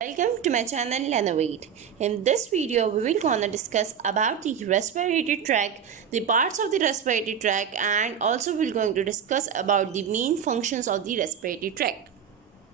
Welcome to my channel Innovate. In this video, we will gonna discuss about the respiratory tract, the parts of the respiratory tract, and also we're going to discuss about the main functions of the respiratory tract.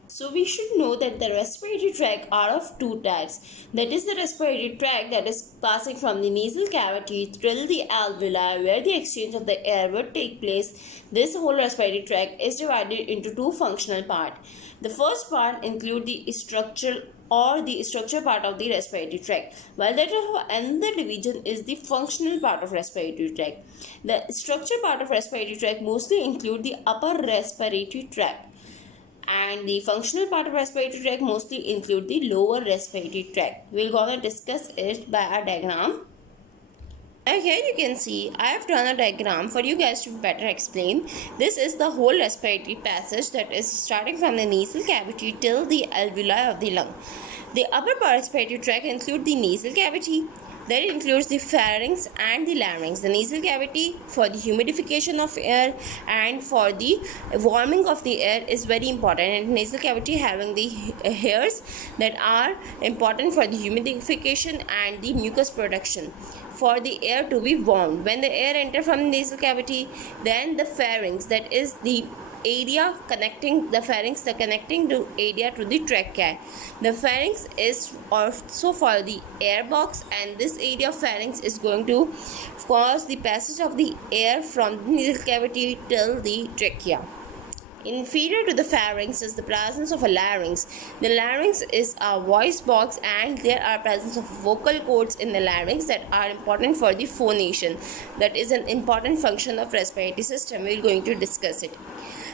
So we should know that the respiratory tract are of two types. That is the respiratory tract that is passing from the nasal cavity till the alveoli where the exchange of the air would take place. This whole respiratory tract is divided into two functional parts. The first part include the structural part of the respiratory tract, while that of another division is the functional part of respiratory tract. The structural part of respiratory tract mostly include the upper respiratory tract, and the functional part of respiratory tract mostly include the lower respiratory tract. We're gonna discuss it by a diagram. Now here you can see I have drawn a diagram for you guys to better explain. This is the whole respiratory passage that is starting from the nasal cavity till the alveoli of the lung. The upper part respiratory tract include the nasal cavity. That includes the pharynx and the larynx. The nasal cavity for the humidification of air and for the warming of the air is very important. And nasal cavity having the hairs that are important for the humidification and the mucus production for the air to be warmed. When the air enters from the nasal cavity, then the pharynx, that is the area connecting the pharynx, the connecting the area to the trachea. The pharynx is also for the air box, and this area of pharynx is going to cause the passage of the air from the nasal cavity till the trachea. Inferior to the pharynx is the presence of a larynx. The larynx is a voice box, and there are presence of vocal cords in the larynx that are important for the phonation. That is an important function of respiratory system. We are going to discuss it.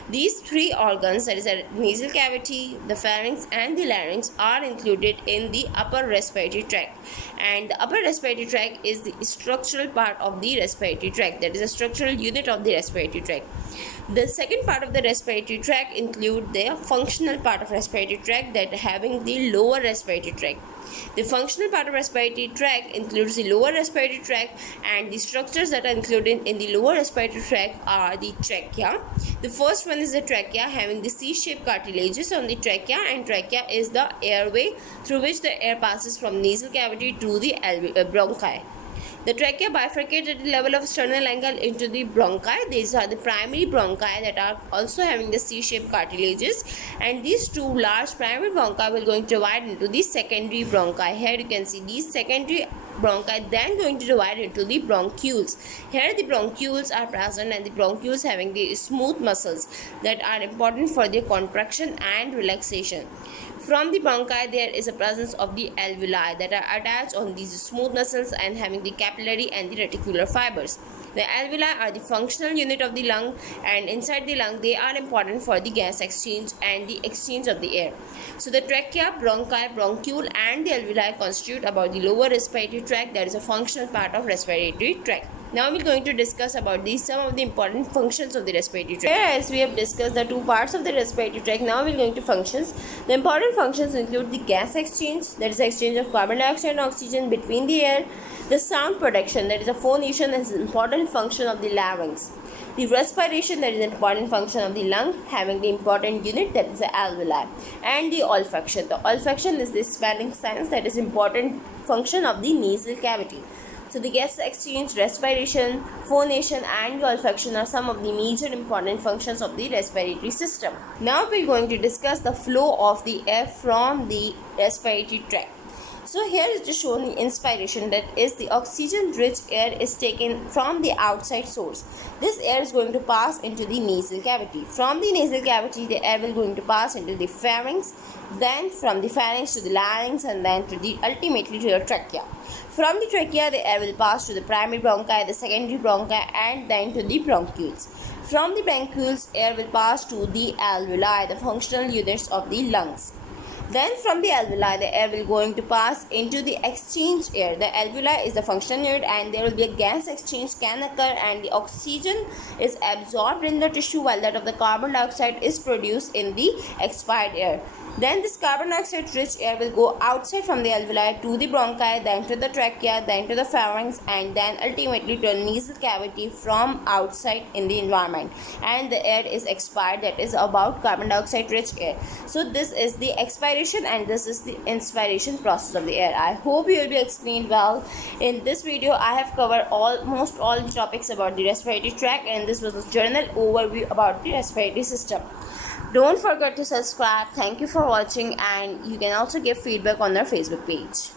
These three organs, that is the nasal cavity, the pharynx and the larynx, are included in the upper respiratory tract. And the upper respiratory tract is the structural part of the respiratory tract. That is a structural unit of the respiratory tract. The second part of the respiratory tract include the functional part of respiratory tract, that having the lower respiratory tract. The functional part of respiratory tract includes the lower respiratory tract, and the structures that are included in the lower respiratory tract are the trachea. The first one is the trachea, having the C-shaped cartilages on the trachea, and trachea is the airway through which the air passes from nasal cavity to the bronchi. The trachea bifurcates at the level of sternal angle into the bronchi. These are the primary bronchi that are also having the C-shaped cartilages, and these two large primary bronchi will going to divide into the secondary bronchi. Here you can see these secondary bronchi then going to divide into the bronchioles. Here the bronchioles are present, and the bronchioles having the smooth muscles that are important for their contraction and relaxation. From the bronchi, there is a presence of the alveoli that are attached on these smooth muscles and having the capillary and the reticular fibers. The alveoli are the functional unit of the lung, and inside the lung they are important for the gas exchange and the exchange of the air. So the trachea, bronchi, bronchiole and the alveoli constitute about the lower respiratory tract, that is a functional part of respiratory tract. Now we are going to discuss about some of the important functions of the respiratory tract. As we have discussed the two parts of the respiratory tract, now we are going to functions. The important functions include the gas exchange, that is the exchange of carbon dioxide and oxygen between the air. The sound production, that is a phonation, is an important function of the larynx. The respiration, that is an important function of the lung, having the important unit, that is the alveoli. And the olfaction. The olfaction is the smelling sense, that is important function of the nasal cavity. So the gas exchange, respiration, phonation and olfaction are some of the major important functions of the respiratory system. Now we are going to discuss the flow of the air from the respiratory tract. So here is just shown the inspiration, that is the oxygen-rich air is taken from the outside source. This air is going to pass into the nasal cavity. From the nasal cavity, the air will going to pass into the pharynx, then from the pharynx to the larynx, and then to the ultimately to the trachea. From the trachea, the air will pass to the primary bronchi, the secondary bronchi, and then to the bronchioles. From the bronchioles, air will pass to the alveoli, the functional units of the lungs. Then from the alveoli, the air will going to pass into the exchange air. The alveoli is the functional unit, and there will be a gas exchange can occur, and the oxygen is absorbed in the tissue while that of the carbon dioxide is produced in the expired air. Then this carbon dioxide rich air will go outside from the alveoli to the bronchi, then to the trachea, then to the pharynx, and then ultimately to the nasal cavity from outside in the environment. And the air is expired, that is about carbon dioxide rich air. So this is the expiration and this is the inspiration process of the air. I hope you will be explained well. In this video I have covered almost all the topics about the respiratory tract, and this was a general overview about the respiratory system. Don't forget to subscribe. Thank you for watching, and you can also give feedback on our Facebook page.